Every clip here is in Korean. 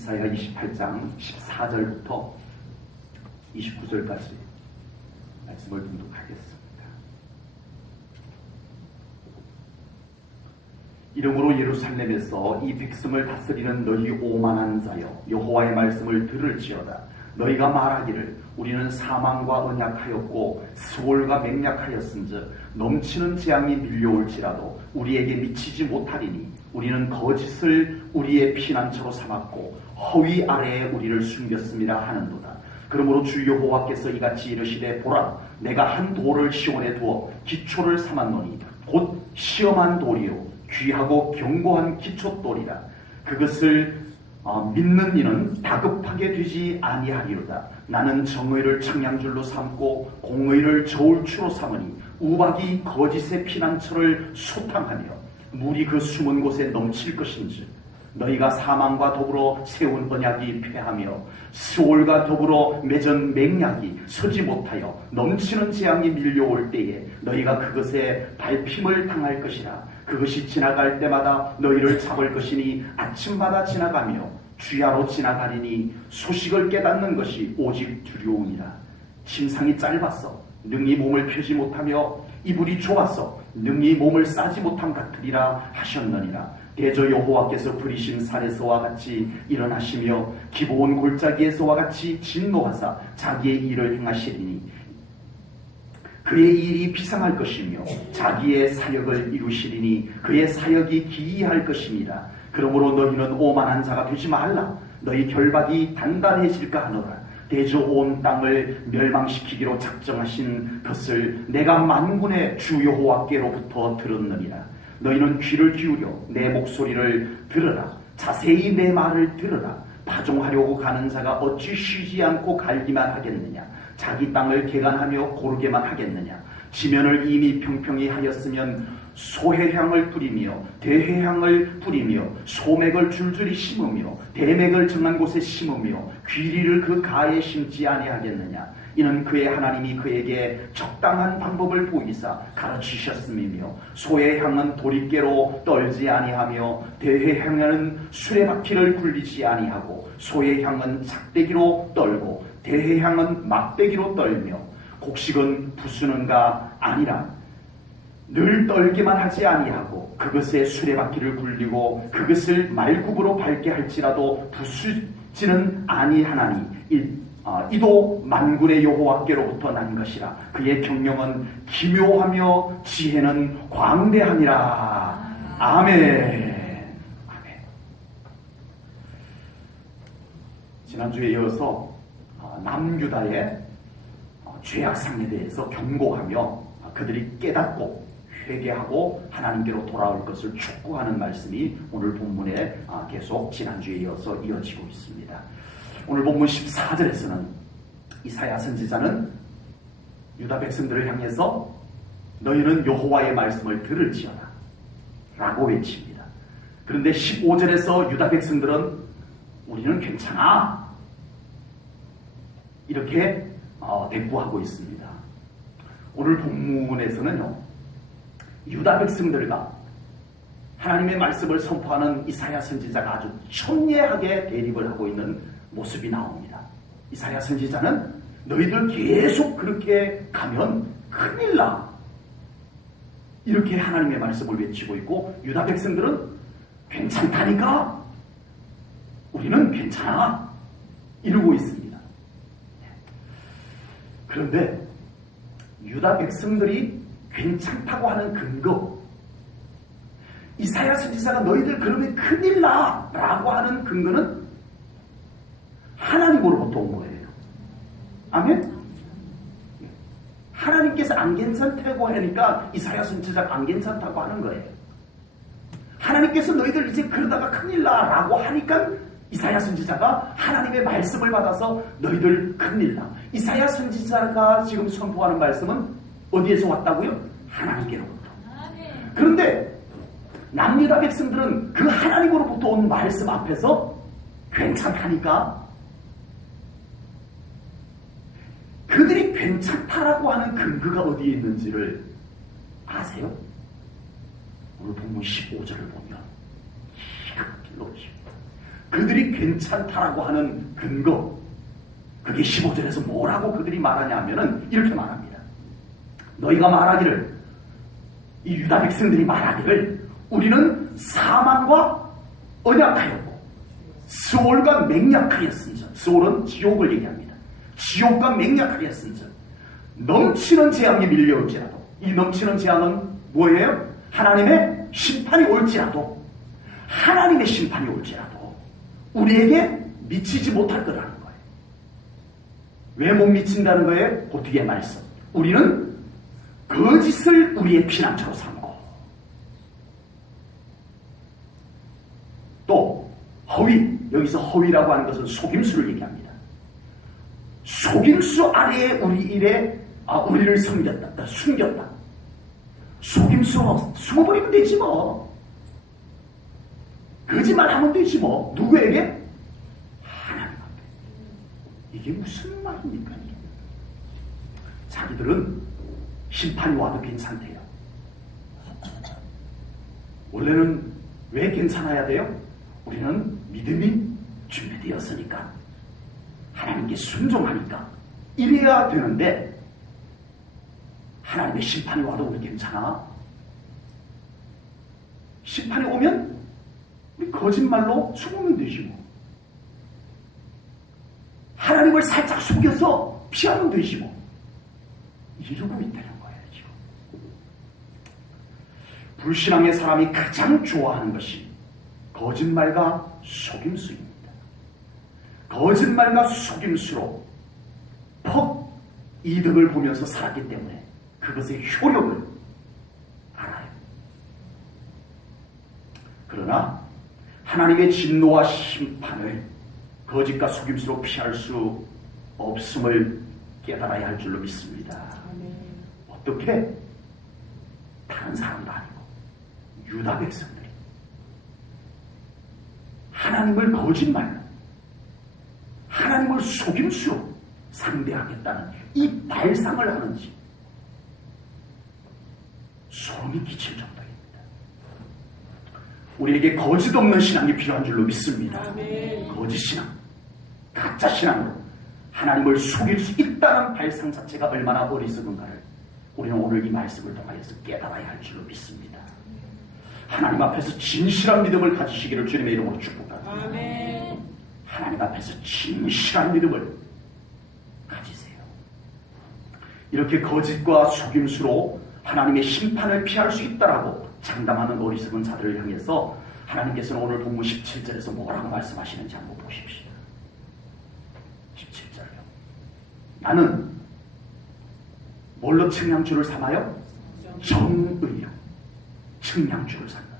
이사야 28장 14절부터 29절까지 말씀을 봉독하겠습니다. 이러므로 예루살렘에서 이 백성을 다스리는 너희 오만한 자여, 여호와의 말씀을 들을지어다. 너희가 말하기를 우리는 사망과 언약하였고 스올과 맹약하였은즉 넘치는 재앙이 밀려올지라도 우리에게 미치지 못하리니 우리는 거짓을 우리의 피난처로 삼았고 허위 아래에 우리를 숨겼음이라 하는도다. 그러므로 주 여호와께서 이같이 이르시되 보라, 내가 한 돌을 시온에 두어 기초를 삼았노니 곧 시험한 돌이요 귀하고 견고한 기초돌이라. 그것을 믿는 이는 다급하게 되지 아니하리로다. 나는 정의를 청량줄로 삼고 공의를 저울추로 삼으니 우박이 거짓의 피난처를 소탕하며 물이 그 숨은 곳에 넘칠 것인지 너희가 사망과 더불어 세운 언약이 패하며 스올과 더불어 맺은 맹약이 서지 못하여 넘치는 재앙이 밀려올 때에 너희가 그것에 밟힘을 당할 것이라. 그것이 지나갈 때마다 너희를 잡을 것이니 아침마다 지나가며 주야로 지나가리니 소식을 깨닫는 것이 오직 두려우니라. 심상이 짧았어 능히 몸을 펴지 못하며 이불이 좁았어 능히 몸을 싸지 못함 같으리라 하셨느니라. 대저 여호와께서 부리신 산에서와 같이 일어나시며 기브온 골짜기에서와 같이 진노하사 자기의 일을 행하시리니 그의 일이 비상할 것이며 자기의 사역을 이루시리니 그의 사역이 기이할 것이니라. 그러므로 너희는 오만한 자가 되지 말라. 너희 결박이 단단해질까 하노라. 대저 온 땅을 멸망시키기로 작정하신 것을 내가 만군의 주 여호와께로부터 들었느니라. 너희는 귀를 기울여 내 목소리를 들으라. 자세히 내 말을 들으라. 파종하려고 가는 자가 어찌 쉬지 않고 갈기만 하겠느냐. 자기 땅을 개간하며 고르게만 하겠느냐. 지면을 이미 평평히 하였으면 소해향을 뿌리며 대해향을 뿌리며 소맥을 줄줄이 심으며 대맥을 정한 곳에 심으며 귀리를 그 가에 심지 아니하겠느냐. 이는 그의 하나님이 그에게 적당한 방법을 보이사 가르치셨음이며 소의 향은 도리깨로 떨지 아니하며 대의 향은 수레바퀴를 굴리지 아니하고 소의 향은 작대기로 떨고 대의 향은 막대기로 떨며 곡식은 부수는가 아니라 늘 떨기만 하지 아니하고 그것에 수레바퀴를 굴리고 그것을 말굽으로 밟게 할지라도 부수지는 아니하나니 이도 만군의 여호와께로부터 난 것이라. 그의 경영은 기묘하며 지혜는 광대하니라. 아멘. 아멘. 지난주에 이어서 남유다의 죄악상에 대해서 경고하며 그들이 깨닫고 회개하고 하나님께로 돌아올 것을 촉구하는 말씀이 오늘 본문에 계속 지난주에 이어서 이어지고 있습니다. 오늘 본문 14절에서는 이사야 선지자는 유다 백성들을 향해서 너희는 여호와의 말씀을 들을지어다 라고 외칩니다. 그런데 15절에서 유다 백성들은 우리는 괜찮아 이렇게 대꾸하고 있습니다. 오늘 본문에서는요, 유다 백성들과 하나님의 말씀을 선포하는 이사야 선지자가 아주 첨예하게 대립을 하고 있는 모습이 나옵니다. 이사야 선지자는 너희들 계속 그렇게 가면 큰일 나 이렇게 하나님의 말씀을 외치고 있고, 유다 백성들은 괜찮다니까 우리는 괜찮아 이러고 있습니다. 그런데 유다 백성들이 괜찮다고 하는 근거, 이사야 선지자가 너희들 그러면 큰일 나 라고 하는 근거는 하나님으로부터 온 거예요. 아멘? 하나님께서 안 괜찮다고 하니까 이사야 선지자가 안 괜찮다고 하는 거예요. 하나님께서 너희들 이제 그러다가 큰일 나 라고 하니까 이사야 선지자가 하나님의 말씀을 받아서 너희들 큰일 나. 이사야 선지자가 지금 선포하는 말씀은 어디에서 왔다고요? 하나님께로부터. 그런데 남유다 백성들은 그 하나님으로부터 온 말씀 앞에서 괜찮다니까 그들이 괜찮다라고 하는 근거가 어디에 있는지를 아세요? 오늘 본문 15절을 보면 기가 막힐 놈이십니다. 그들이 괜찮다라고 하는 근거, 그게 15절에서 뭐라고 그들이 말하냐 하면은 이렇게 말합니다. 너희가 말하기를, 이 유다 백성들이 말하기를, 우리는 사망과 언약하였고 스올과 맹약하였은즉, 스올은 지옥을 얘기합니다. 지옥과 맹약하였은즉 넘치는 재앙이 밀려올지라도, 이 넘치는 재앙은 뭐예요? 하나님의 심판이 올지라도, 하나님의 심판이 올지라도 우리에게 미치지 못할 거라는 거예요. 왜 못 미친다는 거예요? 그 뒤에 말씀. 우리는 거짓을 우리의 피난처로 삼고, 또 허위, 여기서 허위라고 하는 것은 속임수를 얘기합니다. 속임수 아래에 우리를 숨겼다. 속임수로 숨어버리면 되지 뭐. 거짓말하면 되지 뭐. 누구에게? 하나님 앞에. 이게 무슨 말입니까? 이게? 자기들은 심판이 와도 괜찮대요. 원래는 왜 괜찮아야 돼요? 우리는 믿음이 준비되었으니까, 하나님께 순종하니까 이래야 되는데, 하나님의 심판이 와도 우리 괜찮아? 심판이 오면 우리 거짓말로 숨으면 되지 뭐. 하나님을 살짝 속여서 피하면 되지 뭐. 이러고 있다는 거예요 지금. 불신앙의 사람이 가장 좋아하는 것이 거짓말과 속임수입니다. 거짓말과 속임수로 퍽 이득을 보면서 살았기 때문에 그것의 효력을 알아요. 그러나 하나님의 진노와 심판을 거짓과 속임수로 피할 수 없음을 깨달아야 할 줄로 믿습니다. 어떻게? 다른 사람도 아니고 유다 백성들이 하나님을 거짓말로, 하나님을 속임수로 상대하겠다는 이 발상을 하는지 소름이 끼칠 정도입니다. 우리에게 거짓 없는 신앙이 필요한 줄로 믿습니다. 거짓 신앙, 가짜 신앙으로 하나님을 속일 수 있다는 발상 자체가 얼마나 어리석은가를 우리는 오늘 이 말씀을 통하여서 깨달아야 할 줄로 믿습니다. 하나님 앞에서 진실한 믿음을 가지시기를 주님의 이름으로 축복합니다. 하나님 앞에서 진실한 믿음을 가지세요. 이렇게 거짓과 속임수로 하나님의 심판을 피할 수 있다라고 장담하는 어리석은 자들을 향해서 하나님께서는 오늘 본문 17절에서 뭐라고 말씀하시는지 한번 보십시오. 17절요. 나는 뭘로 측량주를 삼아요? 정의로 측량주를 삼는다.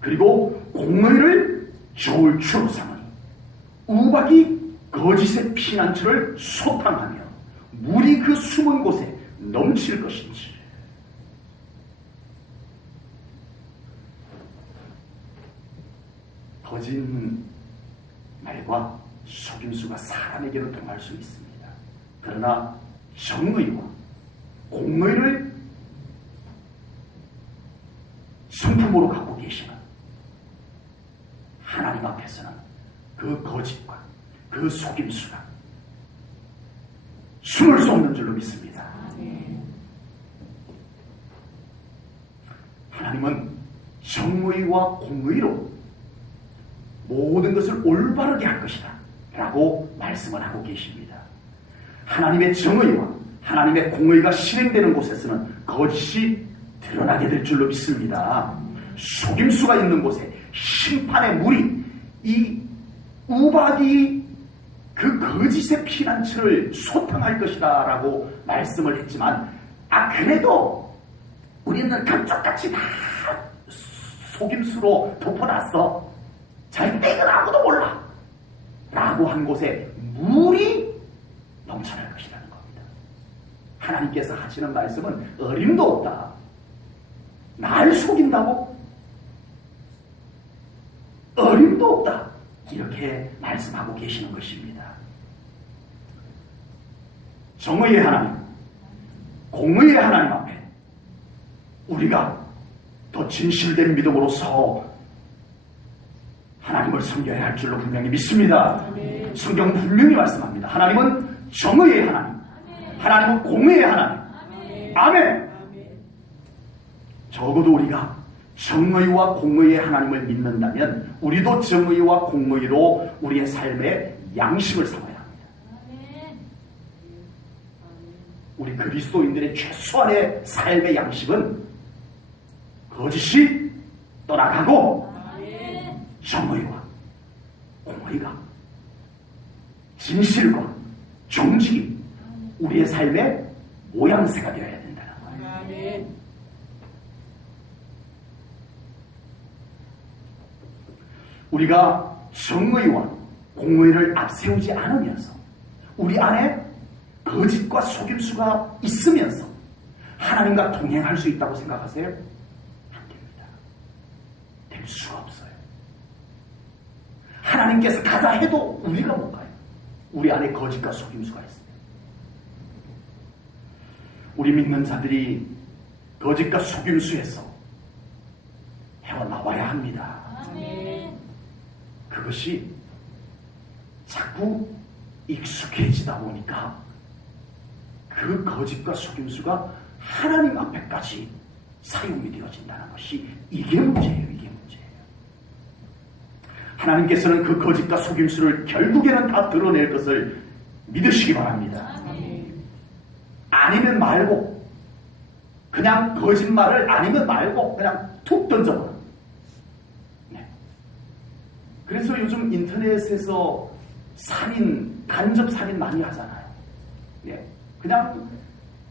그리고 공의를 저울추로 삼으니 우박이 거짓의 피난처를 소탕하며 물이 그 숨은 곳에 넘칠 것인지. 거짓말과 속임수가 사람에게는 통할 수 있습니다. 그러나 정의와 공의를 성품으로 갖고 계시는 하나님 앞에서는 그 거짓과 그 속임수가 숨을 수 없는 줄로 믿습니다. 하나님은 정의와 공의로 모든 것을 올바르게 할 것이다 라고 말씀을 하고 계십니다. 하나님의 정의와 하나님의 공의가 실행되는 곳에서는 거짓이 드러나게 될 줄로 믿습니다. 속임수가 있는 곳에 심판의 물이, 이 우박이 그 거짓의 피난처를 소탕할 것이다 라고 말씀을 했지만, 그래도 우리는 감쪽같이 다 속임수로 덮어놨어. 절대 이건 아무도 몰라 라고 한 곳에 물이 넘쳐날 것이라는 겁니다. 하나님께서 하시는 말씀은 어림도 없다. 날 속인다고? 어림도 없다. 이렇게 말씀하고 계시는 것입니다. 정의의 하나님, 공의의 하나님 앞에 우리가 더 진실된 믿음으로서 하나님을 섬겨야 할 줄로 분명히 믿습니다. 성경 분명히 말씀합니다. 하나님은 정의의 하나님, 하나님은 공의의 하나님. 아멘. 적어도 우리가 정의와 공의의 하나님을 믿는다면 우리도 정의와 공의로 우리의 삶의 양식을 삼아야 합니다. 우리 그리스도인들의 최소한의 삶의 양식은 거짓이 떠나가고 정의와 공의가, 진실과 정직이 우리의 삶의 모양새가 되어야 된다는 거예요. 우리가 정의와 공의를 앞세우지 않으면서 우리 안에 거짓과 속임수가 있으면서 하나님과 동행할 수 있다고 생각하세요? 안 됩니다. 될 수가 없어요. 하나님께서 가자 해도 우리가 못 가요. 우리 안에 거짓과 속임수가 있어요. 우리 믿는 자들이 거짓과 속임수에서 헤어나와야 합니다. 그것이 자꾸 익숙해지다 보니까 그 거짓과 속임수가 하나님 앞에까지 사용이 되어진다는 것이 이게 문제예요. 이게 문제예요. 하나님께서는 그 거짓과 속임수를 결국에는 다 드러낼 것을 믿으시기 바랍니다. 아니면 말고, 그냥 거짓말을 아니면 말고 그냥 툭 던져버려. 네. 그래서 요즘 인터넷에서 살인, 간접 살인 많이 하잖아요. 예. 그냥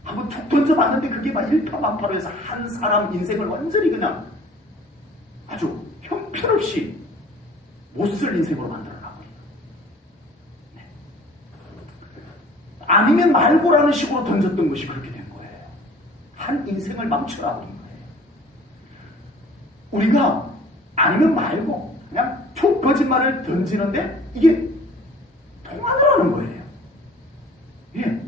한번 툭 던져봤는데 그게 막 일파만파로 해서 한 사람 인생을 완전히 그냥 아주 형편없이 못쓸 인생으로 만들어놔버려요. 네. 아니면 말고라는 식으로 던졌던 것이 그렇게 된 거예요. 한 인생을 망쳐놔버린 거예요. 우리가 아니면 말고 그냥 툭 거짓말을 던지는데 이게 통하더라는 거예요. 예.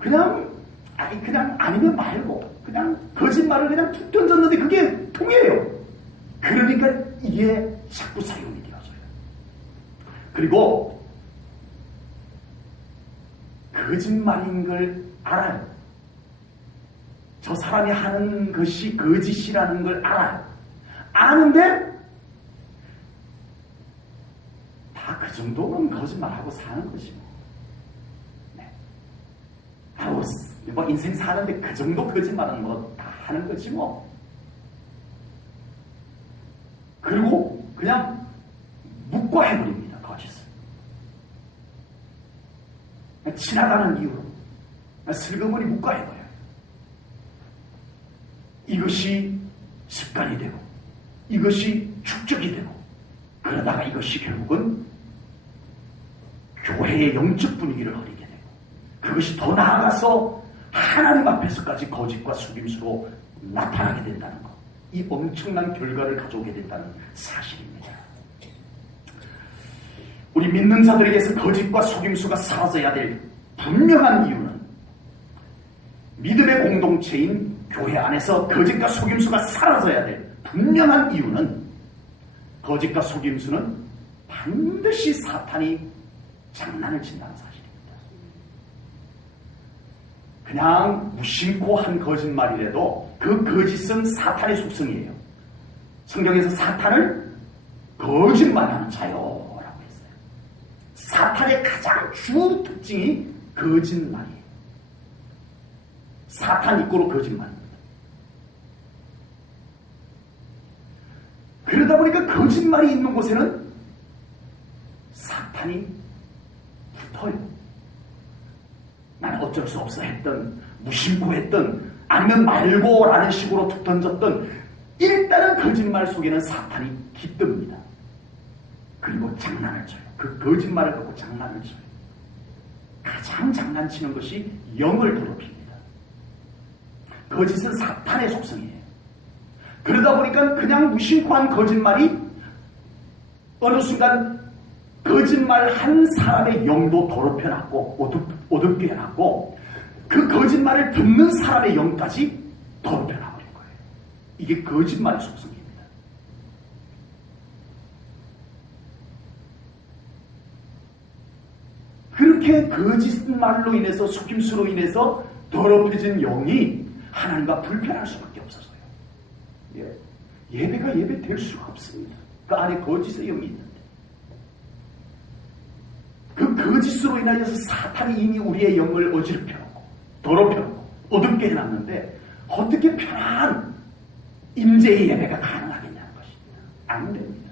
그냥 아니면 말고 그냥 거짓말을 그냥 툭 던졌는데 그게 통해요. 그러니까 이게 자꾸 사용이 되어져요. 그리고 거짓말인 걸 알아요. 저 사람이 하는 것이 거짓이라는 걸 알아요. 아는데 다 그 정도는 거짓말하고 사는 거지. 네. 아우, 뭐 인생 사는데 그 정도 거짓말은 뭐 다 하는 거지 뭐. 그리고 그냥 묵과해버립니다. 거짓을. 지나가는 이유로 슬그머니 묵과해버려요. 이것이 습관이 되고 이것이 축적이 되고 그러다가 이것이 결국은 교회의 영적 분위기를 흐리게 되고 그것이 더 나아가서 하나님 앞에서까지 거짓과 속임수로 나타나게 된다는 것. 이 엄청난 결과를 가져오게 된다는 사실입니다. 우리 믿는 자들에게서 거짓과 속임수가 사라져야 될 분명한 이유는 믿음의 공동체인 교회 안에서 거짓과 속임수가 사라져야 될 분명한 이유는 거짓과 속임수는 반드시 사탄이 장난을 친다는 사실입니다. 그냥 무심코 한 거짓말이라도 그 거짓은 사탄의 속성이에요. 성경에서 사탄을 거짓말하는 자요 라고 했어요. 사탄의 가장 주 특징이 거짓말이에요. 사탄 이꼬로 거짓말입니다. 그러다 보니까 거짓말이 있는 곳에는 사탄이 붙어요. 나는 어쩔 수 없어 했던, 무심코 했던, 아니면 말고라는 식으로 툭 던졌던, 일단은 거짓말 속에는 사탄이 깃듭니다. 그리고 장난을 쳐요. 그 거짓말을 갖고 장난을 쳐요. 가장 장난치는 것이 영을 더럽힙니다. 거짓은 사탄의 속성이에요. 그러다 보니까 그냥 무심코 한 거짓말이 어느 순간 거짓말 한 사람의 영도 더럽혀놨고 어둡게 해놨고 그 거짓말을 듣는 사람의 영까지 더럽혀놔버린 거예요. 이게 거짓말의 속성입니다. 그렇게 거짓말로 인해서 속임수로 인해서 더럽혀진 영이 하나님과 불편할 수밖에 없어서요. 예배가 예배 될 수가 없습니다. 그 안에 거짓의 영이 있는데 그 거짓으로 인하여서 사탄이 이미 우리의 영을 어지럽혀놓고 더럽혀놓고 어둡게 해놨는데 어떻게 편한 임재의 예배가 가능하겠냐는 것입니다. 안 됩니다.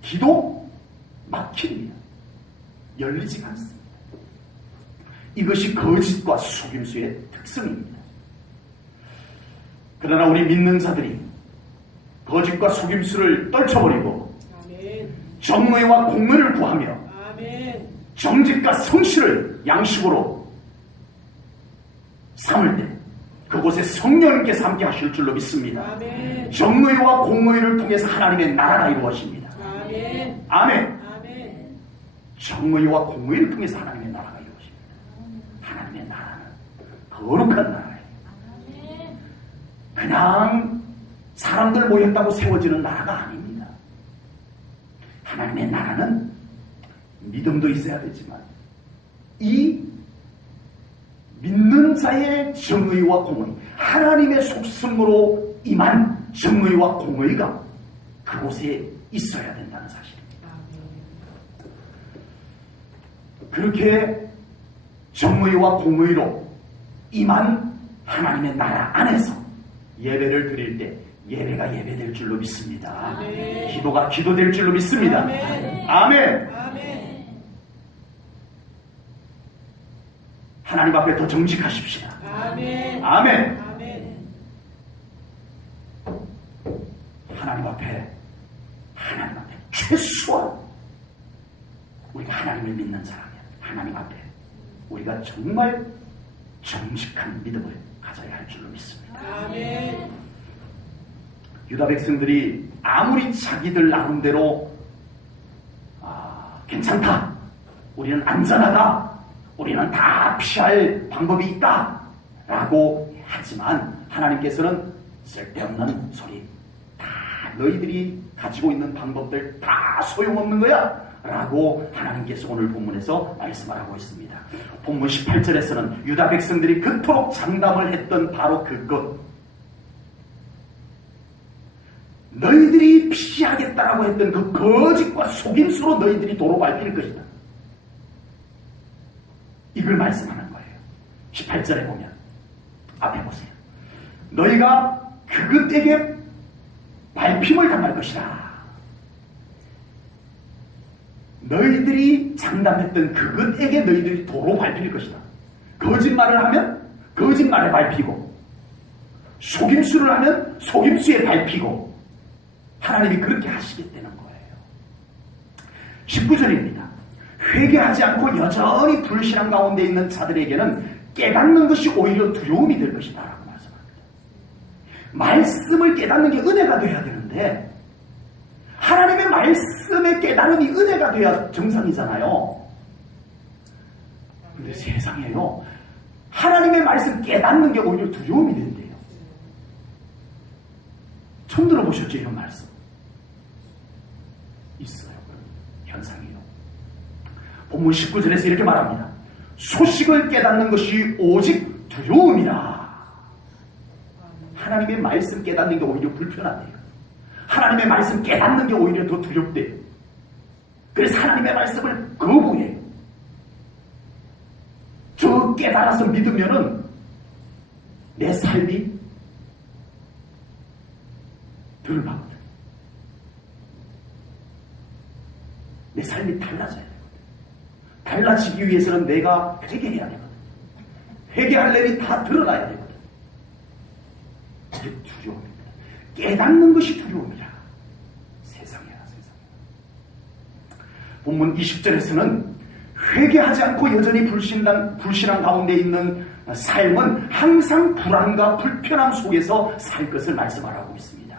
기도 막힙니다. 열리지가 않습니다. 이것이 거짓과 속임수의 특성입니다. 그러나 우리 믿는 자들이 거짓과 속임수를 떨쳐버리고 정의와 공의를 구하며 정직과 성실을 양식으로 삼을 때 그곳에 성령님께서 함께 하실 줄로 믿습니다. 정의와 공의를 통해서 하나님의 나라가 이루어집니다. 아멘. 정의와 공의를 통해서 하나님의 나라가 이루어집니다. 하나님의 나라는 거룩한 나라예요. 그냥 사람들 모였다고 세워지는 나라가 아닙니다. 하나님의 나라는 믿음도 있어야 되지만 이 믿는 자의 정의와 공의, 하나님의 속성으로 임한 정의와 공의가 그곳에 있어야 된다는 사실입니다. 그렇게 정의와 공의로 임한 하나님의 나라 안에서 예배를 드릴 때 예배가 예배될 줄로 믿습니다. 기도가 기도될 줄로 믿습니다. 아멘. 하나님 앞에 더 정직하십시다. 아멘. 하나님 앞에 최소한 우리가 하나님을 믿는 사람이야. 하나님 앞에 우리가 정말 정직한 믿음을 가져야 할 줄로 믿습니다. 유다 백성들이 아무리 자기들 나름대로 괜찮다, 우리는 안전하다, 우리는 다 피할 방법이 있다 라고 하지만 하나님께서는 쓸데없는 소리, 다 너희들이 가지고 있는 방법들 다 소용없는 거야 라고 하나님께서 오늘 본문에서 말씀을 하고 있습니다. 본문 18절에서는 유다 백성들이 그토록 장담을 했던 바로 그것, 너희들이 피하겠다라고 했던 그 거짓과 속임수로 너희들이 도로 밟힐 것이다, 이걸 말씀하는 거예요. 18절에 보면 앞에 보세요. 너희가 그것에게 밟힘을 당할 것이라. 너희들이 장담했던 그것에게 너희들이 도로 밟힐 것이다. 거짓말을 하면 거짓말에 밟히고, 속임수를 하면 속임수에 밟히고, 하나님이 그렇게 하시겠다는 거예요. 19절입니다. 회개하지 않고 여전히 불신앙 가운데 있는 자들에게는 깨닫는 것이 오히려 두려움이 될 것이다 라고 말씀합니다. 말씀을 깨닫는 게 은혜가 돼야 되는데 하나님의 말씀의 깨달음이 은혜가 돼야 정상이잖아요. 근데 세상에요, 하나님의 말씀 깨닫는 게 오히려 두려움이 된대요. 처음 들어보셨죠? 이런 말씀 있어요. 현상이요. 본문 19절에서 이렇게 말합니다. 소식을 깨닫는 것이 오직 두려움이라. 하나님의 말씀 깨닫는 게 오히려 불편하대요. 하나님의 말씀 깨닫는 게 오히려 더 두렵대요. 그래서 하나님의 말씀을 거부해요. 저 깨달아서 믿으면은 내 삶이 덜 받거든. 내 삶이 달라져야 되거든. 달라지기 위해서는 내가 회개해야 되거든. 회개할 일이 다 드러나야 되거든. 그게 두려움입니다. 깨닫는 것이 두려움이라. 세상이야, 세상. 본문 20절에서는 회개하지 않고 여전히 불신앙 가운데 있는 삶은 항상 불안과 불편함 속에서 살 것을 말씀하라고 있습니다.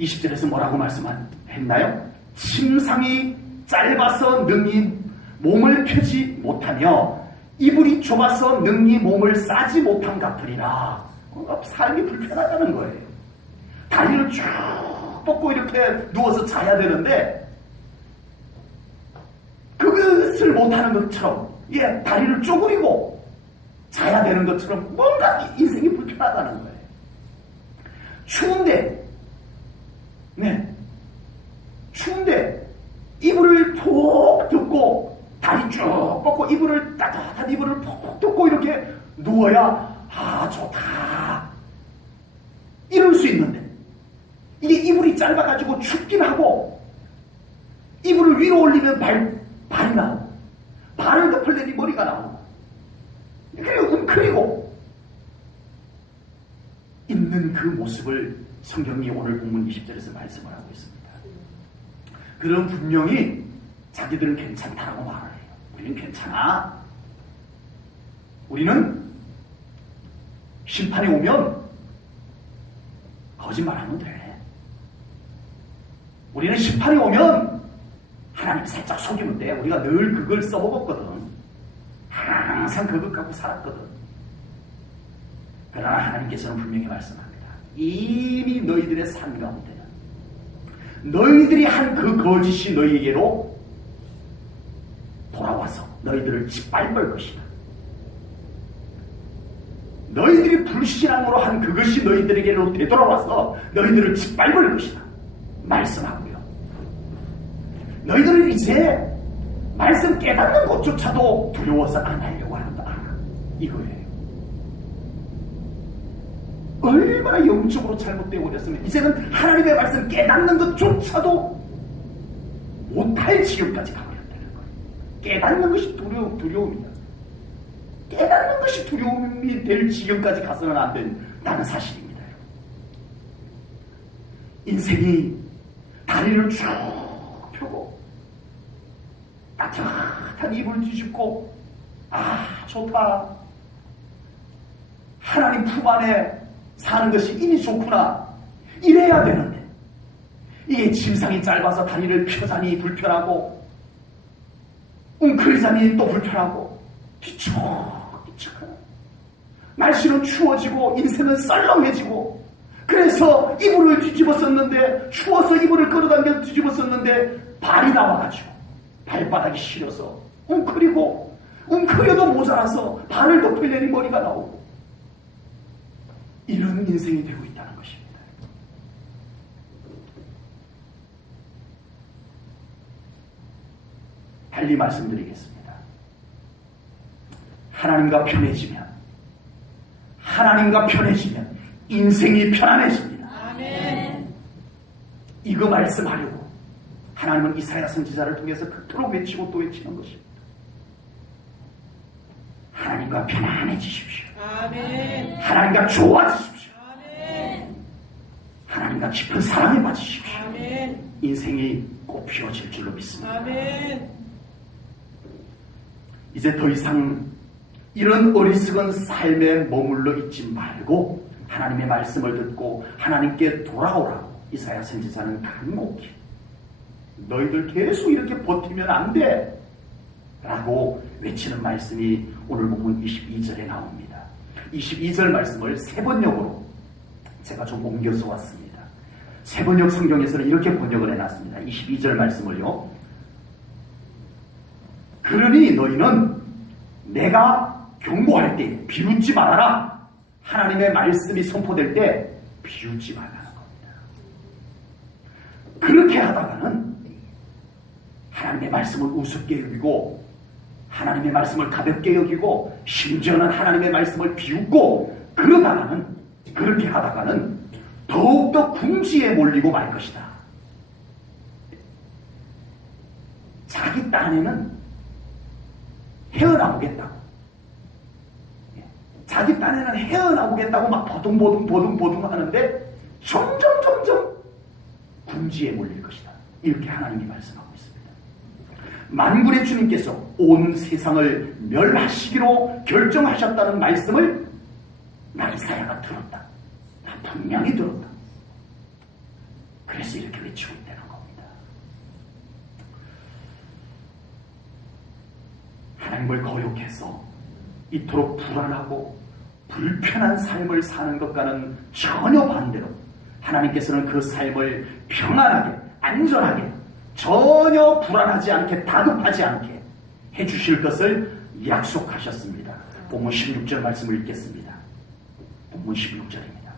20절에서 뭐라고 말씀했나요? 침상이 짧아서 능히 몸을 펴지 못하며 이불이 좁아서 능히 몸을 싸지 못함 같으리라. 삶이 불편하다는 거예요. 다리를 쭉 뻗고 이렇게 누워서 자야 되는데 그것을 못하는 것처럼 다리를 쪼그리고 자야 되는 것처럼 뭔가 인생이 불편하다는 거예요. 추운데, 추운데 이불을 푹 덮고 다리 쭉 뻗고 따뜻한 이불을 푹 덮고 이렇게 누워야 좋다 이럴 수 있는데, 이게 이불이 짧아가지고 춥긴 하고 이불을 위로 올리면 발이 나오고 발을 덮으려니 머리가 나오고 그리고 있는 그 모습을 성경이 오늘 본문 20절에서 말씀을 하고 있습니다. 그럼 분명히 자기들은 괜찮다라고 말을 해요. 우리는 괜찮아. 우리는 심판이 오면 거짓말하면 돼. 우리는 심판이 오면 하나님 살짝 속이면 돼. 우리가 늘 그걸 써먹었거든. 항상 그것 갖고 살았거든. 그러나 하나님께서는 분명히 말씀합니다. 이미 너희들의 삶 가운데는 너희들이 한 그 거짓이 너희에게로 돌아와서 너희들을 짓밟을 것이다. 너희들이 불신앙으로 한 그것이 너희들에게로 되돌아와서 너희들을 짓밟을 것이다. 말씀하고요. 너희들은 이제 말씀 깨닫는 것조차도 두려워서 안 하려고 한다. 이거예요. 얼마나 영적으로 잘못되어 버렸으면 이제는 하나님의 말씀 깨닫는 것조차도 못할 지경까지 가버렸다는 거예요. 깨닫는 것이 두려움이야. 깨닫는 것이 두려움이 될 지경까지 가서는 안 된다는 사실입니다. 인생이 다리를 쭉 펴고 따뜻한 이불 뒤집고 좋다. 하나님 품 안에 사는 것이 이미 좋구나. 이래야 되는데 이게 침상이 짧아서 다리를 펴자니 불편하고 웅크리자니 또 불편하고 뒤척뒤척하고 날씨는 추워지고 인생은 썰렁해지고 그래서 이불을 뒤집어 썼는데 추워서 이불을 끌어당겨 뒤집어 썼는데 발이 나와가지고 발바닥이 시려서 웅크려도 모자라서 발을 덮으려니 머리가 나오고 이런 인생이 되고 있다는 것입니다. 달리 말씀드리겠습니다. 하나님과 편해지면 인생이 편안해집니다. 아멘. 이거 말씀하려고 하나님은 이사야 선지자를 통해서 그토록 외치고 또 외치는 것입니다. 하나님과 편안해지십시오. 아멘. 하나님과 좋아지십시오. 아멘. 하나님과 깊은 사랑에 빠지십시오. 아멘. 인생이 꽃피어질 줄로 믿습니다. 아멘. 이제 더 이상 이런 어리석은 삶에 머물러 있지 말고 하나님의 말씀을 듣고 하나님께 돌아오라고 이사야 선지자는 간곡히 너희들 계속 이렇게 버티면 안 돼 라고 외치는 말씀이 오늘 본문 22절에 나옵니다. 22절 말씀을 세번역으로 제가 좀 옮겨서 왔습니다. 세번역 성경에서는 이렇게 번역을 해놨습니다. 22절 말씀을요. 그러니 너희는 내가 경고할 때 비웃지 말아라. 하나님의 말씀이 선포될 때 비웃지 말라는 겁니다. 그렇게 하다가는 하나님의 말씀을 우습게 여기고 하나님의 말씀을 가볍게 여기고 심지어는 하나님의 말씀을 비웃고 그렇게 하다가는 더욱더 궁지에 몰리고 말 것이다. 자기 딴에는 헤어나오겠다고. 자기 딴에는 헤어나오겠다고 막 보둥보둥 하는데 점점 궁지에 몰릴 것이다. 이렇게 하나님이 말씀하고 있습니다. 만군의 주님께서 온 세상을 멸하시기로 결정하셨다는 말씀을 나 이사야가 들었다. 나 분명히 들었다. 그래서 이렇게 외치고 있다는 겁니다. 하나님을 거역해서 이토록 불안하고 불편한 삶을 사는 것과는 전혀 반대로 하나님께서는 그 삶을 평안하게 안전하게 전혀 불안하지 않게 다급하지 않게 해주실 것을 약속하셨습니다. 본문 16절 말씀을 읽겠습니다. 본문 16절입니다.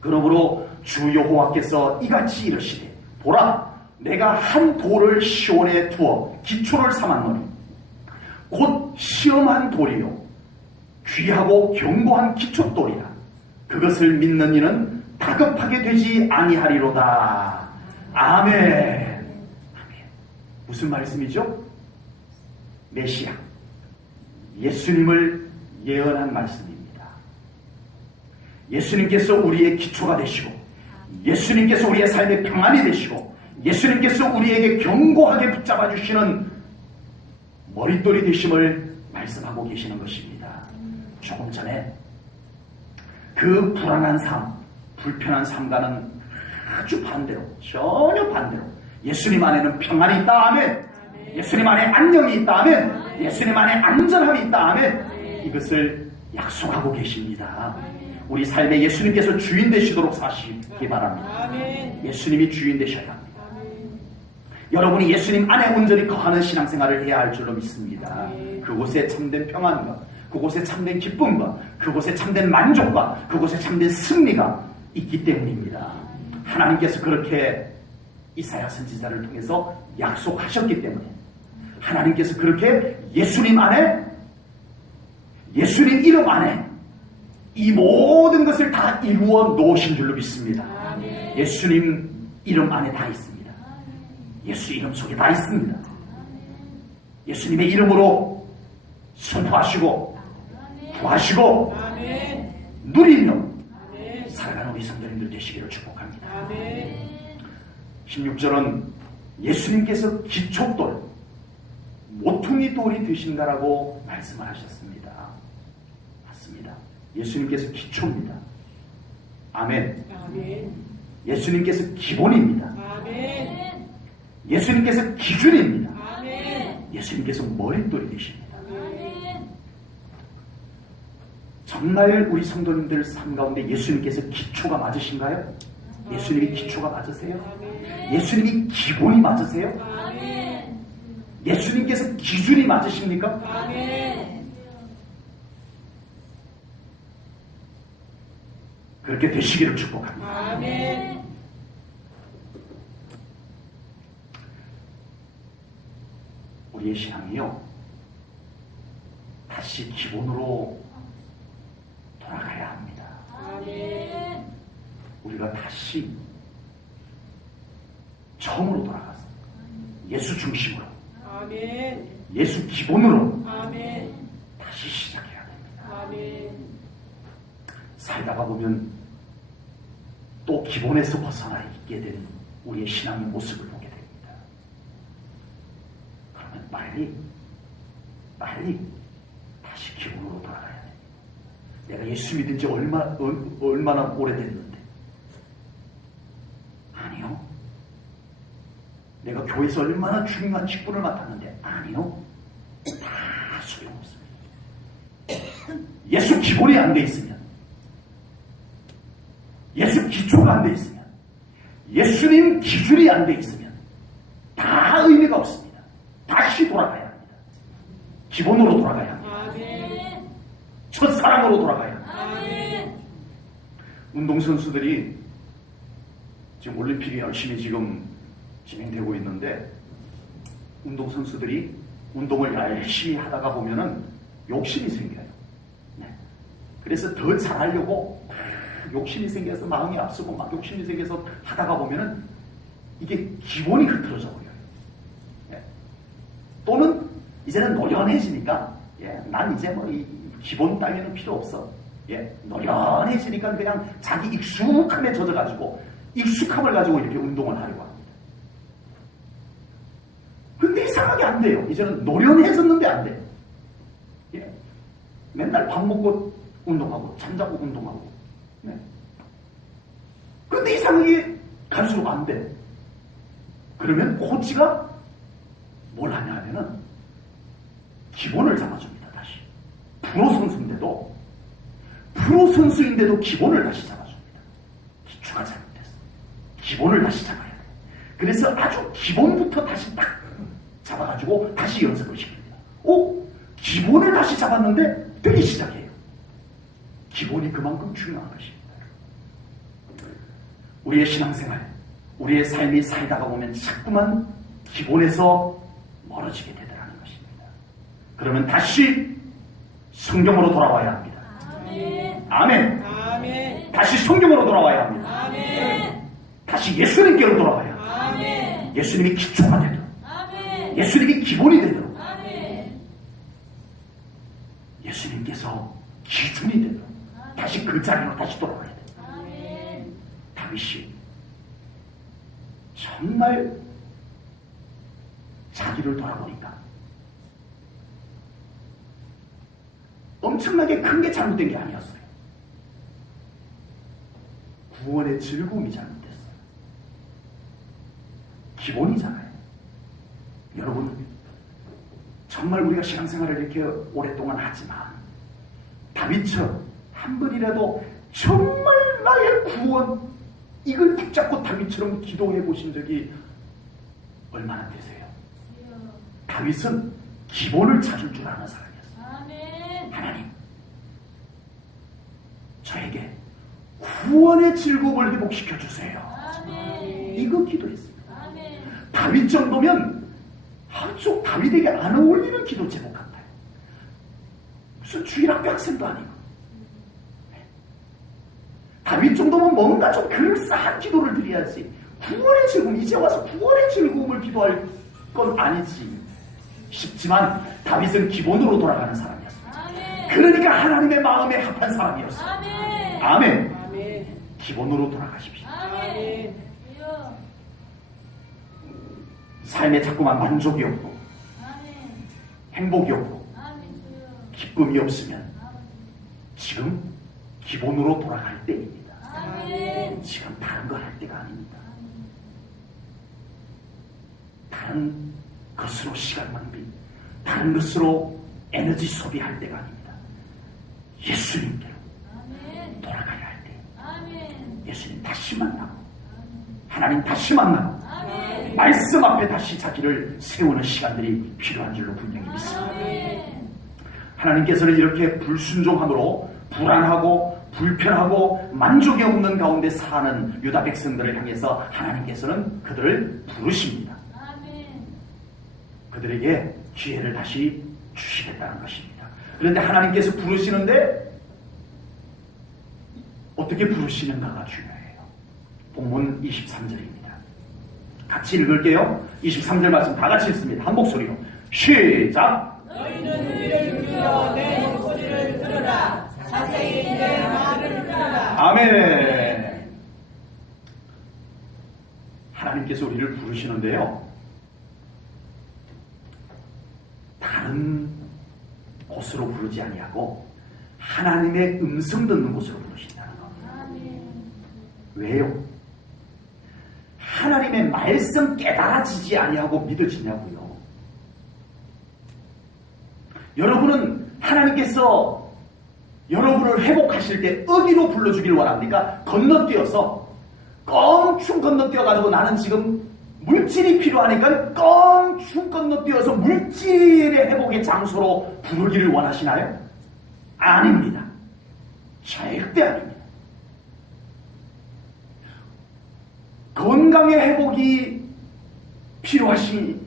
그러므로 주 여호와께서 이같이 이르시되 보라 내가 한 돌을 시온에 두어 기초를 삼았노니 곧 시험한 돌이요 귀하고 견고한 기초돌이라. 그것을 믿는 이는 다급하게 되지 아니하리로다. 아멘. 아멘. 무슨 말씀이죠? 메시아 예수님을 예언한 말씀입니다. 예수님께서 우리의 기초가 되시고 예수님께서 우리의 삶의 평안이 되시고 예수님께서 우리에게 견고하게 붙잡아 주시는 머릿돌이 되심을 말씀하고 계시는 것입니다. 조금 전에 그 불안한 삶, 불편한 삶과는 아주 반대로, 전혀 반대로 예수님 안에는 평안이 있다. 아멘. 예수님 안에 안녕이 있다. 아멘. 예수님 안에 안전함이 있다. 아멘. 이것을 약속하고 계십니다. 우리 삶에 예수님께서 주인 되시도록 사시기 바랍니다. 예수님이 주인 되셔야 합니다. 여러분이 예수님 안에 온전히 거하는 신앙생활을 해야 할 줄로 믿습니다. 그곳에 참된 평안과 그곳에 참된 기쁨과 그곳에 참된 만족과 그곳에 참된 승리가 있기 때문입니다. 하나님께서 그렇게 이사야 선지자를 통해서 약속하셨기 때문에 하나님께서 그렇게 예수님 안에 예수님 이름 안에 이 모든 것을 다 이루어 놓으신 줄로 믿습니다. 예수님 이름 안에 다 있습니다. 예수 이름 속에 다 있습니다. 예수님의 이름으로 선포하시고 구하시고 누리며 살아가는 우리 성도님들 되시기를 축복합니다. 16절은 예수님께서 기초돌 모퉁이 돌이 되신다라고 말씀을 하셨습니다. 맞습니다. 예수님께서 기초입니다. 아멘. 예수님께서 기본입니다. 예수님께서 기준입니다. 예수님께서 머릿돌이 되십니다. 정말 우리 성도님들 삶 가운데 예수님께서 기초가 맞으신가요? 예수님이 기초가 맞으세요? 예수님이 기본이 맞으세요? 예수님께서 기준이 맞으십니까? 그렇게 되시기를 축복합니다. 우리의 신앙이요 다시 기본으로 돌아가야 합니다. 우리가 다시 처음으로 돌아가서 예수 중심으로 예수 기본으로 다시 시작해야 됩니다. 살다가 보면 또 기본에서 벗어나 있게 된 우리의 신앙의 모습을 보게 됩니다. 그러면 빨리 다시 기본으로 돌아가야 돼요. 내가 예수 믿은 지 얼마나 오래됐는데 아니요. 내가 교회에서 얼마나 중요한 직분을 맡았는데 아니요. 다 소용없습니다. 예수 기본이 안 돼 있으면 예수 기초가 안 돼 있으면 예수님 기준이 안 돼 있으면 다 의미가 없습니다. 다시 돌아가야 합니다. 기본으로 돌아가야 합니다. 첫사랑으로 돌아가야 합니다. 운동선수들이 지금 올림픽이 열심히 지금 진행되고 있는데 운동선수들이 운동을 열심히 하다가 보면은 욕심이 생겨요. 네. 그래서 더 잘하려고 욕심이 생겨서 마음이 앞서고 막 욕심이 생겨서 하다가 보면은 이게 기본이 흐트러져 버려요. 예. 또는 이제는 노련해지니까 난 이제 뭐 이 기본 따위는 필요 없어. 노련해지니까 그냥 자기 익숙함에 젖어가지고 익숙함을 가지고 이렇게 운동을 하려고 합니다. 근데 이상하게 안 돼요. 이제는 노련해졌는데 안 돼요. 맨날 밥 먹고 운동하고 잠자고 운동하고 근데 이상하게 갈수록 안 돼. 그러면 코치가 뭘 하냐 하면은 기본을 잡아줍니다. 다시 프로 선수인데도 기본을 다시 잡아줍니다. 기초가 잘못됐어. 기본을 다시 잡아야 돼. 그래서 아주 기본부터 다시 딱 잡아가지고 다시 연습을 시킵니다. 기본을 다시 잡았는데 되기 시작해요. 기본이 그만큼 중요한 것입니다. 우리의 신앙생활, 우리의 삶이 살다가 보면 자꾸만 기본에서 멀어지게 되더라는 것입니다. 그러면 다시 성경으로 돌아와야 합니다. 아멘. 아멘. 아멘. 다시 성경으로 돌아와야 합니다. 아멘. 다시 예수님께로 돌아와야 합니다. 아멘. 예수님이 기초가 되도록, 아멘. 예수님이 기본이 되도록, 아멘. 예수님께서 기준이 되도록 다시 그 자리로 다시 돌아와야 돼요. 아멘. 다윗이 정말 자기를 돌아보니까 엄청나게 큰 게 잘못된 게 아니었어요. 구원의 즐거움이 잘못됐어요. 기본이잖아요. 여러분, 정말 우리가 신앙생활을 이렇게 오랫동안 하지만 다윗처럼 한 번이라도 정말 나의 구원, 이걸 붙잡고 다윗처럼 기도해 보신 적이 얼마나 되세요? 다윗은 기본을 찾을 줄 아는 사람이었어요. 아멘. 하나님, 저에게 구원의 즐거움을 회복시켜 주세요. 아멘. 이거 기도했습니다. 아멘. 다윗 정도면 좀 다윗에게 안 어울리는 기도 제목 같아요. 무슨 주일학교 학생도 아니고. 다윗 정도면 뭔가 좀 그럴싸한 기도를 드려야지. 구원의 즐거움, 이제 와서 구원의 즐거움을 기도할 건 아니지 싶지만 다윗은 기본으로 돌아가는 사람이었어요. 아멘. 그러니까 하나님의 마음에 합한 사람이었어요. 아멘. 아멘. 아멘. 기본으로 돌아가십시오. 아멘. 주여. 삶에 자꾸만 만족이 없고 아멘. 행복이 없고 아멘. 주여. 기쁨이 없으면 아멘. 지금 기본으로 돌아갈 때입니다. 아멘. 지금 다른 거 할 때가 아닙니다. 다른 것으로 시간 낭비, 다른 것으로 에너지 소비할 때가 아닙니다. 예수님께로 아멘. 돌아가야 할 때, 아멘. 예수님 다시 만나고 하나님 다시 만나고 아멘. 말씀 앞에 다시 자기를 세우는 시간들이 필요한 줄로 분명히 믿습니다. 아멘. 하나님께서는 이렇게 불순종함으로 불안하고 불편하고 만족이 없는 가운데 사는 유다 백성들을 향해서 하나님께서는 그들을 부르십니다. 아멘. 그들에게 기회를 다시 주시겠다는 것입니다. 그런데 하나님께서 부르시는데 어떻게 부르시는가가 중요해요. 본문 23절입니다. 같이 읽을게요. 23절 말씀 다 같이 읽습니다. 한 목소리로 시작. 너희는 귀를 기울여 내 목소리를 들으라. 자세히 내 말을 들으라. 아멘. 하나님께서 우리를 부르시는데요, 다른 곳으로 부르지 아니하고 하나님의 음성 듣는 곳으로 부르신다는 겁니다. 아멘. 왜요? 하나님의 말씀 깨달아지지 아니하고 믿어지냐고요. 여러분은 하나님께서 여러분을 회복하실 때 어디로 불러주길 원합니까? 건너뛰어서 껑충 건너뛰어가지고 나는 지금 물질이 필요하니까 껑충 건너뛰어서 물질의 회복의 장소로 부르기를 원하시나요? 아닙니다. 절대 아닙니다. 건강의 회복이 필요하시면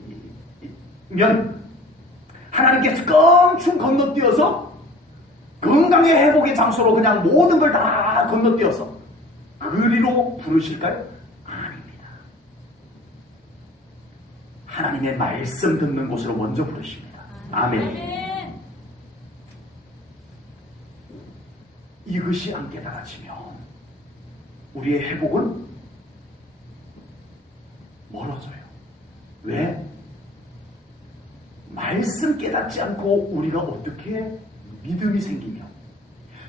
하나님께서 껑충 건너뛰어서 건강의 회복의 장소로 그냥 모든 걸 다 건너뛰어서 그리로 부르실까요? 아닙니다. 하나님의 말씀 듣는 곳으로 먼저 부르십니다. 아멘. 아멘. 이것이 안 깨달아지면 우리의 회복은 멀어져요. 왜? 말씀 깨닫지 않고 우리가 어떻게 믿음이 생기며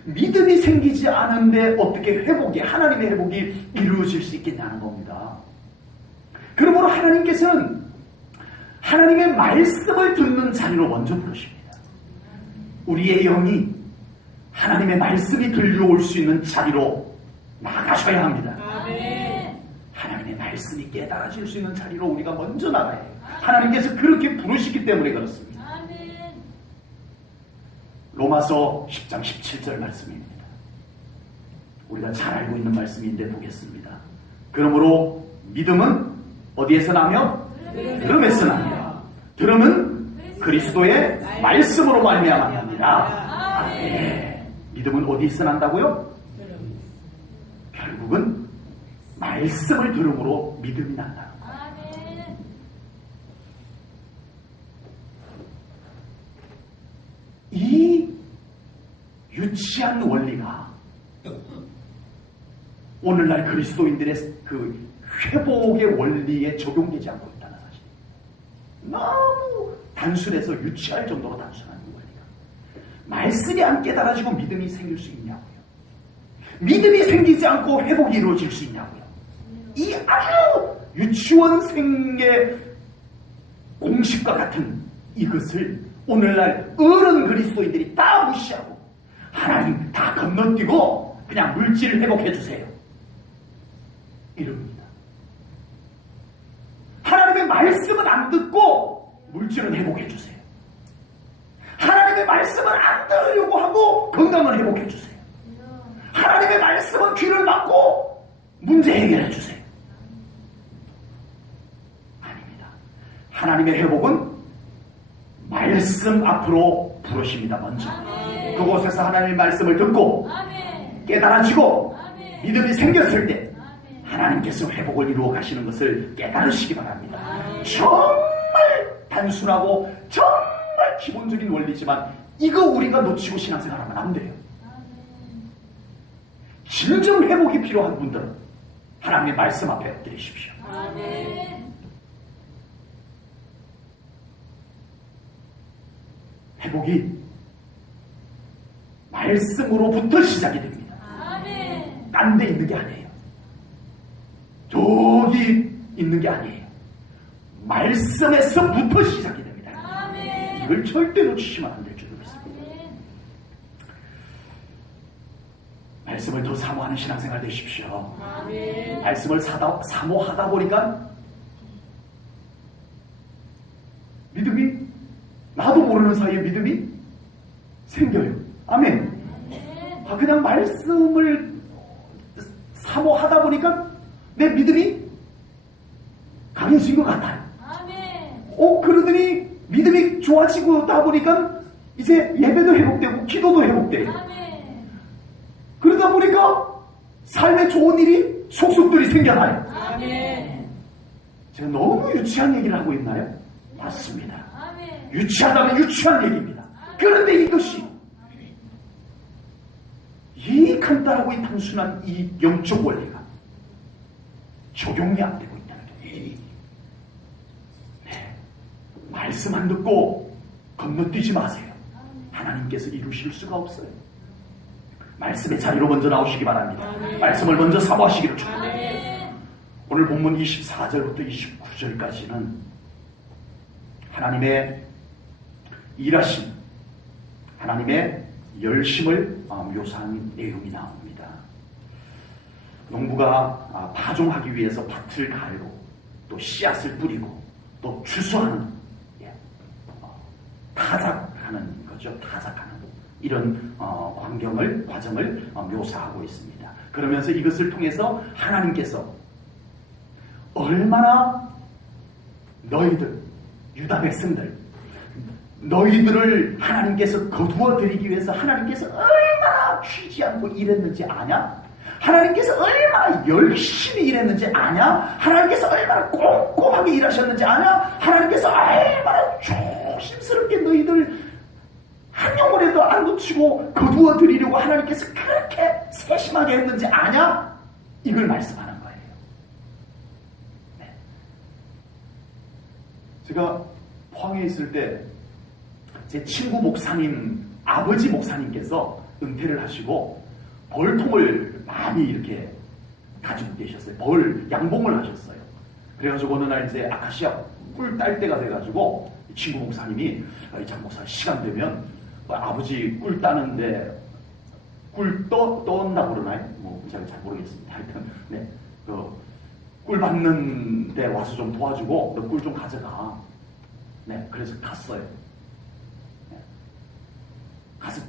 믿음이 생기지 않은데 어떻게 회복이, 하나님의 회복이 이루어질 수 있겠냐는 겁니다. 그러므로 하나님께서는 하나님의 말씀을 듣는 자리로 먼저 부르십니다. 우리의 영이 하나님의 말씀이 들려올 수 있는 자리로 나가셔야 합니다. 아멘. 하나님의 말씀이 깨달아질 수 있는 자리로 우리가 먼저 나가야 해요. 하나님께서 그렇게 부르시기 때문에 그렇습니다. 아멘. 로마서 10장 17절 말씀입니다. 우리가 잘 알고 있는 말씀인데 보겠습니다. 그러므로 믿음은 어디에서 나며? 들음에서 나며 들음은 그리스도의 말씀으로 말미암아 납니다. 아멘. 믿음은 어디에서 난다고요? 결국은 말씀을 들음으로 믿음이 난다. 이 유치한 원리가 오늘날 그리스도인들의 그 회복의 원리에 적용되지 않고 있다는 사실. 너무 단순해서 유치할 정도로 단순한 이 원리가. 말씀이 안 깨달아지고 믿음이 생길 수 있냐고요. 믿음이 생기지 않고 회복이 이루어질 수 있냐고요. 이 아주 유치원생의 공식과 같은 이것을 오늘날 어른 그리스도인들이 다 무시하고 하나님 다 건너뛰고 그냥 물질을 회복해 주세요. 이럽니다. 하나님의 말씀은 안 듣고 물질은 회복해 주세요. 하나님의 말씀은 안 들으려고 하고 건강을 회복해 주세요. 하나님의 말씀은 귀를 막고 문제 해결해 주세요. 아닙니다. 하나님의 회복은 말씀 앞으로 부르십니다. 먼저 그곳에서 하나님의 말씀을 듣고 깨달아지고 믿음이 생겼을 때 하나님께서 회복을 이루어 가시는 것을 깨달으시기 바랍니다. 정말 단순하고 정말 기본적인 원리지만 이거 우리가 놓치고 신앙생활하면 안 돼요. 진정 회복이 필요한 분들은 하나님의 말씀 앞에 엎드리십시오. 회복이 말씀으로부터 시작이 됩니다. 딴 데 있는 게 아니에요. 저기 있는 게 아니에요. 말씀에서부터 시작이 됩니다. 이걸 절대 놓치시면 안 될 줄 믿습니다. 말씀을 더 사모하는 신앙생활 되십시오. 말씀을 사모하다 보니까 믿음이 나도 모르는 사이에 믿음이 생겨요. 아멘. 그냥 말씀을 사모하다 보니까 내 믿음이 강해진 것 같아요. 그러더니 믿음이 좋아지고 다 보니까 이제 예배도 회복되고 기도도 회복돼요. 그러다 보니까 삶에 좋은 일이 속속들이 생겨나요. 제가 너무 유치한 얘기를 하고 있나요? 맞습니다. 유치하다면 유치한 얘기입니다. 그런데 이것이 이 간단하고 이 단순한 이 영적 원리가 적용이 안 되고 있다는 거예요. 말씀 안 듣고 건너뛰지 마세요. 하나님께서 이루실 수가 없어요. 말씀의 자리로 먼저 나오시기 바랍니다. 말씀을 먼저 사모하시기를 축복합니다. 오늘 본문 24절부터 29절까지는 하나님의 일하심, 하나님의 열심을 묘사한 내용이 나옵니다. 농부가 파종하기 위해서 밭을 갈고 또 씨앗을 뿌리고 또 추수하는 타작하는 거죠. 타작하는 이런 과정을 묘사하고 있습니다. 그러면서 이것을 통해서 하나님께서 얼마나 너희들 유다 백성들 너희들을 하나님께서 거두어 드리기 위해서 하나님께서 얼마나 쉬지 않고 일했는지 아냐? 하나님께서 얼마나 열심히 일했는지 아냐? 하나님께서 얼마나 꼼꼼하게 일하셨는지 아냐? 하나님께서 얼마나 조심스럽게 너희들 한 영혼에도 안 놓치고 거두어 드리려고 하나님께서 그렇게 세심하게 했는지 아냐? 이걸 말씀하는 거예요. 네. 제가 포항에 있을 때 제 친구 목사님, 아버지 목사님께서 은퇴를 하시고 벌통을 많이 이렇게 가지고 계셨어요. 양봉을 하셨어요. 그래가지고 어느 날 이제 아카시아 꿀 딸 때가 돼가지고 친구 목사님이 장 목사 시간 되면 아버지 꿀 따는데 꿀 떠온다고 그러나요? 제가 잘 모르겠습니다. 하여튼 네, 꿀 받는데 와서 좀 도와주고 너 꿀 좀 가져가. 네, 그래서 갔어요. 가서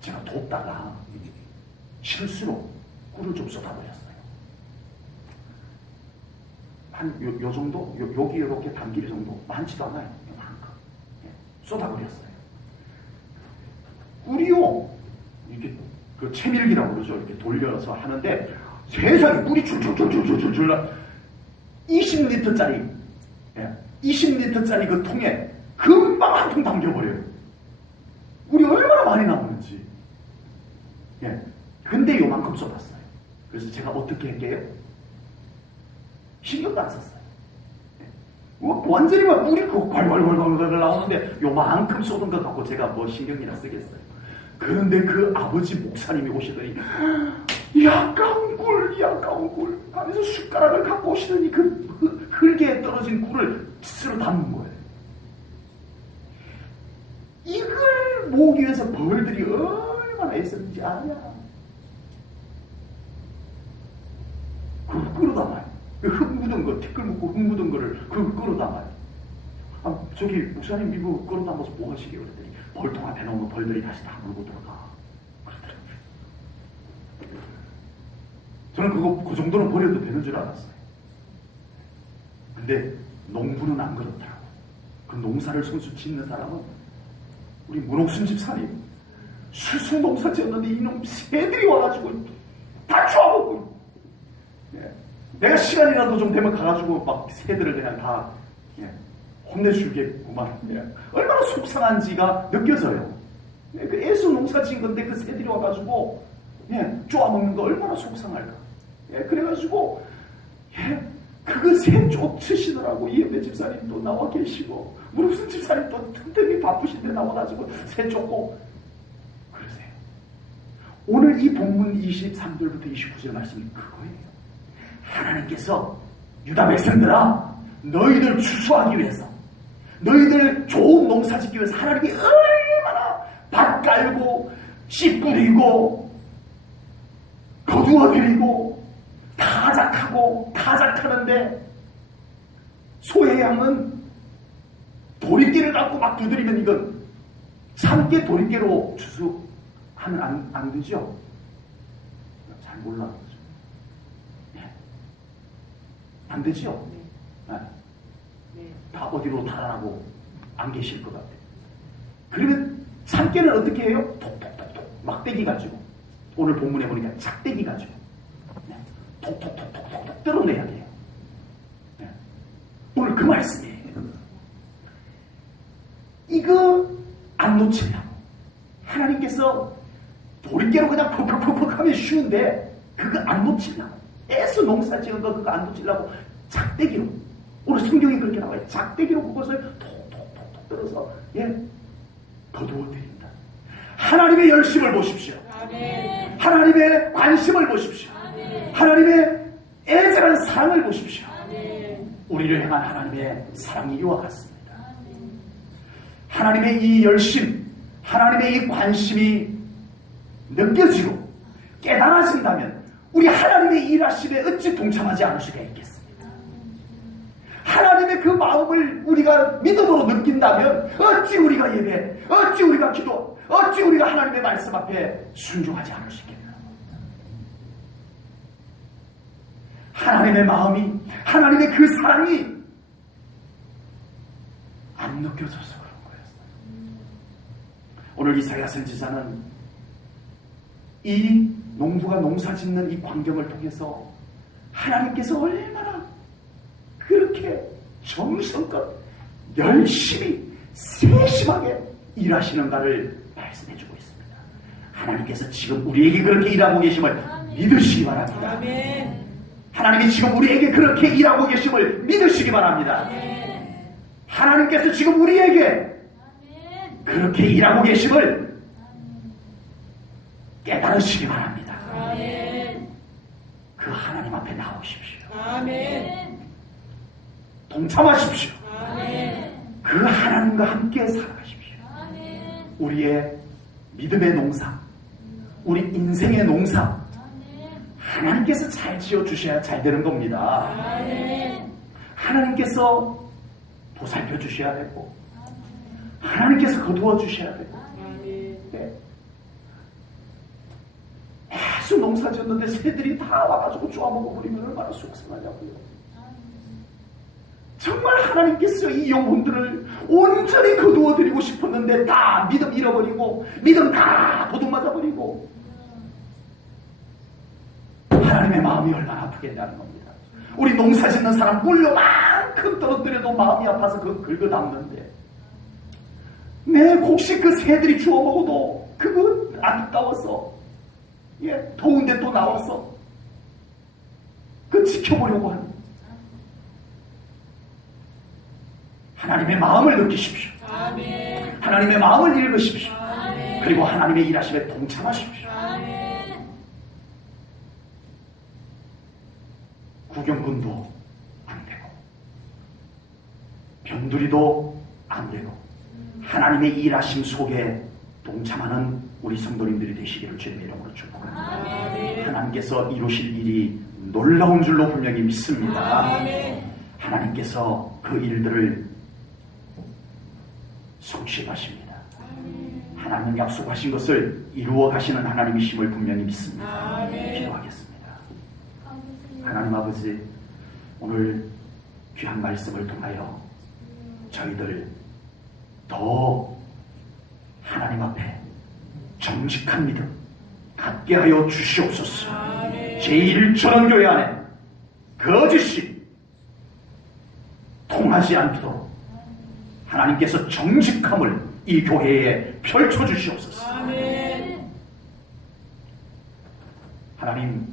제가 돕다가 실수로 꿀을 좀 쏟아버렸어요. 요 정도? 여기 이렇게 단길이 정도? 많지도 않아요. 요만큼. 쏟아버렸어요. 꿀이요. 이렇게 그 채밀기라고 그러죠. 이렇게 돌려서 하는데 세상에 꿀이 줄줄줄줄줄줄 20리터짜리 20리터짜리 그 통에 금방 한 통 담겨버려요. 꿀이 얼마나 많이 나오는지. 근데 요만큼 쏟았어요. 그래서 제가 어떻게 할게요? 신경도 안 썼어요. 완전히 막 꿀이 괄괄괄괄 나오는데 요만큼 쏟은 것 갖고 제가 뭐 신경이나 쓰겠어요. 그런데 그 아버지 목사님이 오시더니 이 아까운 꿀 하면서 숟가락을 갖고 오시더니 그 흙에 떨어진 꿀을 스스로 담는 거예요. 이걸 모으기 위해서 벌들이 얼마나 애썼는지 아냐. 그걸 끌어 담아요. 흙 묻은 거, 티끌 묻고 흙 묻은 거를 그걸 끌어 담아요. 저기 목사님 이거 끌어 담아서 뭐 하시게 그랬더니 벌통 앞에 놓으면 벌들이 다시 다 물고 들어가. 그러더라고요. 저는 그 정도는 버려도 되는 줄 알았어요. 근데 농부는 안 그렇더라고요. 그 농사를 손수 짓는 사람은 우리 문옥순 집사님 수수 농사 지었는데 이놈 새들이 와가지고 다 쪼아먹고 내가 시간이라도 좀 되면 가가지고 막 새들을 그냥 다 혼내주겠구만. 얼마나 속상한지가 느껴져요. 그 애써 농사 지은 건데 그 새들이 와가지고 쪼아먹는 거 얼마나 속상할까. 그래가지고 그거 새 쫓으시더라고. 이은배 집사님도 나와 계시고 문옥순 집사님도 틈틈이 바쁘신데 나와가지고 새 쫓고 그러세요. 오늘 이 본문 23절부터 29절 말씀이 그거예요. 하나님께서 유다 백성들아 너희들 추수하기 위해서 너희들 좋은 농사 짓기 위해서 하나님이 얼마나 밭 깔고 씨 뿌리고 거두어드리고 타작하는데 소의 양은 도리깨를 갖고 막 두드리면 이건 참깨 도리깨로 추수하면 안 되죠? 잘 몰라요. 안 되죠? 다 어디로 달아나고 안 계실 것 같아요. 그러면 참깨는 어떻게 해요? 톡톡톡톡 막대기 가지고 오늘 본문에 보니까 작대기 가지고 톡톡톡톡톡 떨어내야 돼요. 오늘 그 말씀이에요. 이거 안 놓치려고 하나님께서 도리깨로 그냥 퍽퍽퍽퍽 하면 쉬운데 그거 안 놓치려고 애써 농사 지은 거 그거 안 놓치려고 작대기로 오늘 성경이 그렇게 나와요. 작대기로 그것을 톡톡톡톡 떨어서 거두어 드린다. 하나님의 열심을 보십시오. 아멘. 하나님의 관심을 보십시오. 아멘. 하나님의 애절한 사랑을 보십시오. 아멘. 우리를 향한 하나님의 사랑이 이와 같습니다. 아멘. 하나님의 이 열심, 하나님의 이 관심이 느껴지고 깨달아진다면 우리 하나님의 일하심에 어찌 동참하지 않을 수가 있겠습니까? 하나님의 그 마음을 우리가 믿음으로 느낀다면 어찌 우리가 예배, 어찌 우리가 기도, 어찌 우리가 하나님의 말씀 앞에 순종하지 않을 수 있겠나? 하나님의 마음이, 하나님의 그 사랑이 안 느껴져서 그런 거였어요. 오늘 이사야 선지자는 이 농부가 농사 짓는 이 광경을 통해서 하나님께서 얼마나 그렇게 정성껏 열심히 세심하게 일하시는가를 말씀해주고 있습니다. 하나님께서 지금 우리에게 그렇게 일하고 계심을 믿으시기 바랍니다. 아멘. 하나님이 지금 우리에게 그렇게 일하고 계심을 믿으시기 바랍니다. 아멘. 하나님께서 지금 우리에게 그렇게 일하고 계심을 깨달으시기 바랍니다. 아멘. 그 하나님 앞에 나오십시오. 아멘. 동참하십시오. 아멘. 그 하나님과 함께 살아가십시오. 아멘. 우리의 믿음의 농사, 우리 인생의 농사, 아멘. 하나님께서 잘 지어주셔야 잘 되는 겁니다. 아멘. 하나님께서 보살펴 주셔야 되고, 하나님께서 거두어 주셔야 되고, 네. 계속 농사 지었는데 새들이 다 와가지고 쪼아먹어버리면 얼마나 속상하냐고요. 정말 하나님께서 이 영혼들을 온전히 거두어드리고 싶었는데 다 믿음 잃어버리고 믿음 다 도둑맞아버리고 하나님의 마음이 얼마나 아프겠냐는 겁니다. 우리 농사 짓는 사람 물로만큼 떨어뜨려도 마음이 아파서 그거 긁어담는데 내 곡식 그 새들이 주워먹어도 그거 아까워서 더운데 또 나와서 그 지켜보려고 하는 하나님의 마음을 느끼십시오. 아멘. 하나님의 마음을 읽으십시오. 아멘. 그리고 하나님의 일하심에 동참하십시오. 아멘. 구경꾼도 안 되고 변두리도 안 되고 하나님의 일하심 속에 동참하는 우리 성도님들이 되시기를 주님의 이름으로 축복합니다. 하나님께서 이루실 일이 놀라운 줄로 분명히 믿습니다. 아멘. 하나님께서 그 일들을 성취하십니다. 하나님 약속하신 것을 이루어 가시는 하나님이심을 분명히 믿습니다. 아멘. 기도하겠습니다. 하나님 아버지, 오늘 귀한 말씀을 통하여 저희들 더 하나님 앞에 정직한 믿음 갖게 하여 주시옵소서. 제1천원교회 안에 거짓이 통하지 않도록 하나님께서 정직함을 이 교회에 펼쳐주시옵소서. 하나님,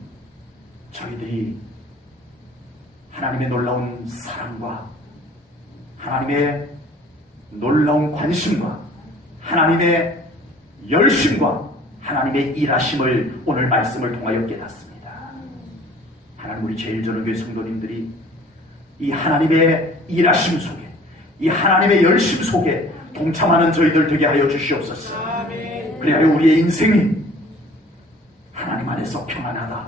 저희들이 하나님의 놀라운 사랑과 하나님의 놀라운 관심과 하나님의 열심과 하나님의 일하심을 오늘 말씀을 통하여 깨닫습니다. 하나님, 우리 제1전원교회 성도님들이 이 하나님의 일하심 속에 이 하나님의 열심 속에 동참하는 저희들 되게 하여 주시옵소서. 그래야 우리의 인생이 하나님 안에서 평안하다,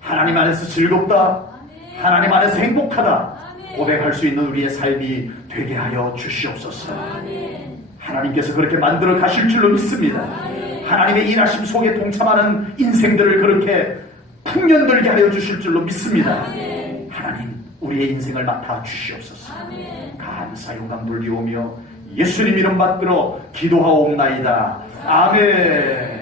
하나님 안에서 즐겁다, 하나님 안에서 행복하다 고백할 수 있는 우리의 삶이 되게 하여 주시옵소서. 하나님께서 그렇게 만들어 가실 줄로 믿습니다. 하나님의 일하심 속에 동참하는 인생들을 그렇게 풍년들게 하여 주실 줄로 믿습니다. 하나님, 우리의 인생을 맡아 주시옵소서. 감사 영광 돌리오며 예수님 이름 받들어 기도하옵나이다. 아멘.